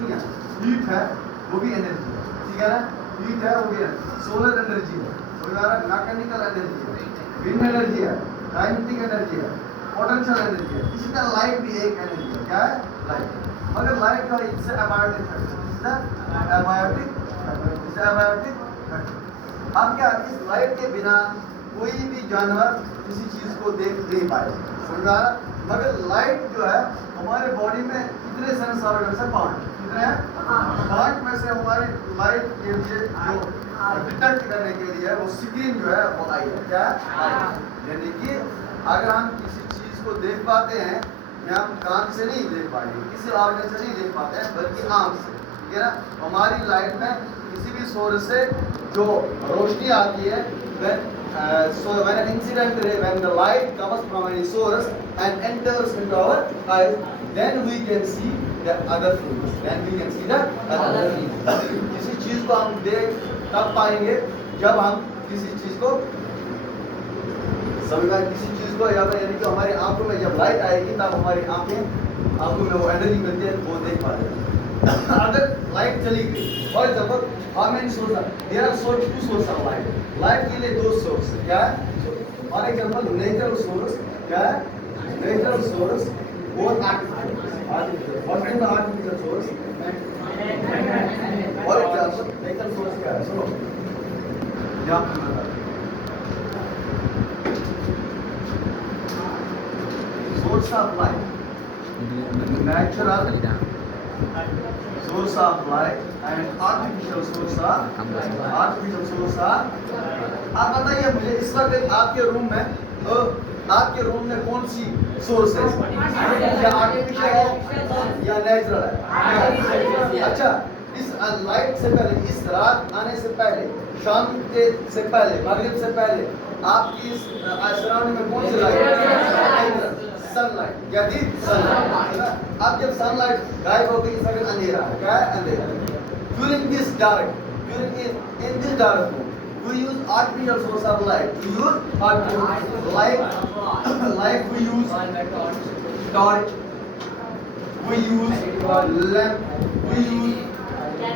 नहीं है। हीट है वो भी एनर्जी है, ठीक है ना, हीट है वो भी है, सोलर एनर्जी है, मैकेनिकल एनर्जी है, विंड एनर्जी है, काइनेटिक एनर्जी है, पोटेंशियल एनर्जी है। इसी तरह लाइट भी एक एनर्जी है। क्या है? लाइट। मगर लाइट का इससे अबायोटिक फैक्टर, अबायोटिक फैक्टर। अब क्या, इस लाइट के बिना कोई भी जानवर किसी चीज को देख नहीं पाए, समझा? मगर लाइट जो है हमारे बॉडी में कितने सेंस ऑर्गन है? 5। कितने हैं? 5 में से हमारे लाइट के लिए जो डिटेक्ट करने के लिए वो स्क्रीन जो है वो आई है। क्या है? यानी कि अगर हम किसी चीज को देख पाते हैं, या हम कान से नहीं देख पाएंगे, किसी ऑर्गन से नहीं देख पाते हैं, बल्कि आंख से, ठीक है ना। हमारी लाइट में किसी भी सोर्स से जो रोशनी आती है, when an incident ray, when the light comes from any source and enters into our eyes, then we can see the other things. Then we can see the other things. किसी चीज को हम देख तब पाएंगे जब हम किसी चीज को समझा, किसी चीज को, या यानी कि हमारी आंखों में जब लाइट आएगी तब हमारी आंखों में वो एनर्जी मिलती है, वो देख पा रहे हैं। अगर लाइट चली गई, फॉर एग्जाम्पल हमें source, there are two source of light. Light के लिए 2 सोर्स है। क्या है? For example natural source. क्या है? नेचुरल सोर्स और artificial. What is the artificial source? For example natural source क्या है? सुनो, source of light, natural source of light and artificial source of आप बताइए मुझे, इस वक्त आपके रूम में कौन सी सोर्स है? या आर्टिफिशियल है या नेचुरल है? अच्छा, इस लाइट से पहले, इस रात आने से पहले, शाम के से पहले, मगरिब से पहले आपकी सराउंडिंग में कौन सी लाइट? सनलाइट। क्या थी? सनलाइट। अब जब सनलाइट गायब हो गई, इस वक्त अंधेरा है। क्या है? अंधेरा। During this dark, in this dark room, we use artificial source of light. We use artificial light, like we use torch, we use lamp, we use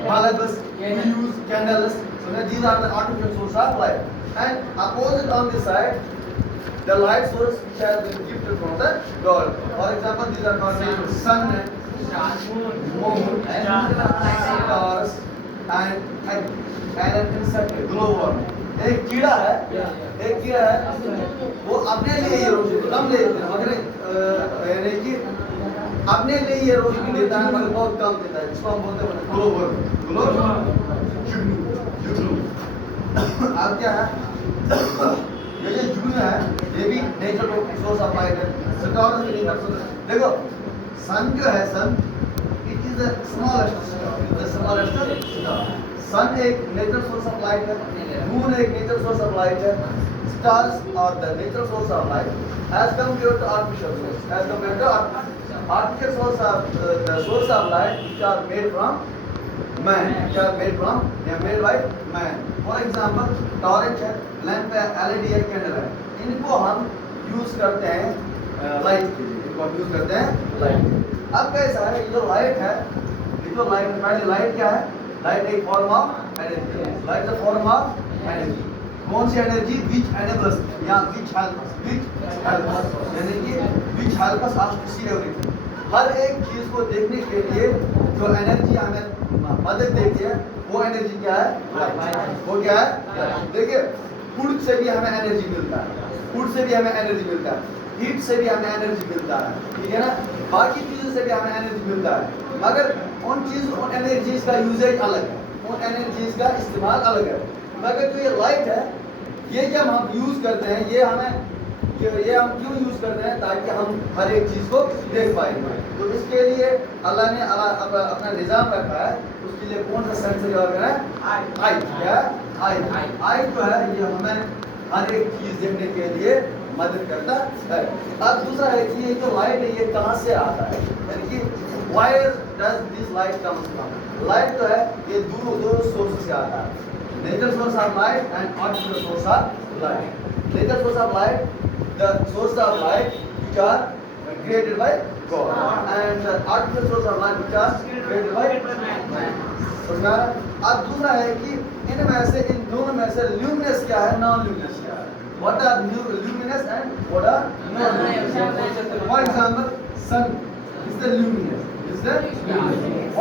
bulbs, we use candles. So these are the artificial source of light. And opposite on this side, the light source which has been gifted from the God. For example, these are called sun, moon, stars, and an insect, glowworm. एक कीड़ा है, वो अपने लिए ये रोशनी कम लेता है, मगर यानी कि अपने लिए ये रोशनी देता है, मगर बहुत कम देता है, जिसको हम बोलते हैं ग्लोवर्म। अब क्या है, ये जो जुगनू है ये भी नेचुरल सोर्स ऑफ लाइट है। स्टार्स भी नहीं कर सकते। देखो सन जो है, sun it is the smallest star. Sun एक नेचुरल सोर्स ऑफ लाइट है, मून एक नेचुरल सोर्स ऑफ लाइट है, stars are the natural source of light as compare to artificial source. As compare to artificial source of the source of light which are made from man, which are made from, they are made by man. For example, torch है, lamp है, LED है, candle है, इनको हम use करते हैं light के लिए, इनको हम यूज करते हैं लाइट। अब कैसा है, ये जो लाइट है, ये जो लाइट, पहले लाइट क्या है? लाइट एक फॉर्म ऑफ एनर्जी है। Light is form of energy. कौन सी एनर्जी? विच एनेबल्स या विच हेल्प्स, यानी कि which helps us to see everything. हर एक चीज को देखने के लिए जो एनर्जी हमें मदद देती है, वो एनर्जी क्या है? वो क्या है? देखिए, फूड से भी हमें एनर्जी मिलता है, फूड से भी हमें एनर्जी मिलता है, हीट से भी हमें एनर्जी मिलता है, ठीक है ना, बाकी चीज़ों से भी हमें एनर्जी मिलता है। मगर उन एनर्जीज का यूजेज अलग है, उन एनर्जीज का इस्तेमाल अलग है। मगर जो ये लाइट है, ये जब हम यूज़ करते हैं, ये हम क्यों यूज़ करते हैं? ताकि हम हर एक चीज़ को देख पाएंगे। तो इसके लिए अल्लाह ने अपना निज़ाम रखा है। उसके लिए कौन सा सेंसरी ऑर्गन है? आई। क्या? आई जो है, ये हमें हर एक चीज़ देखने के लिए मदद करता है। अब दूसरा है कि ये जो लाइट है, ये कहाँ से आता है, यानी कि wire does this light comes from? Light जो है ये दो सोर्स से आता है, natural source of light and artificial source of light. Natural source of light, the source of light which are created by God. And artificial source of light which are created by समझा रहा है? अब दूसरा है कि इनमें से इन दोनों में से ल्यूमिनस क्या है, नॉन ल्यूमिनस क्या है? What are luminous and what are non-luminous? For example, sun is the luminous. Is the luminous.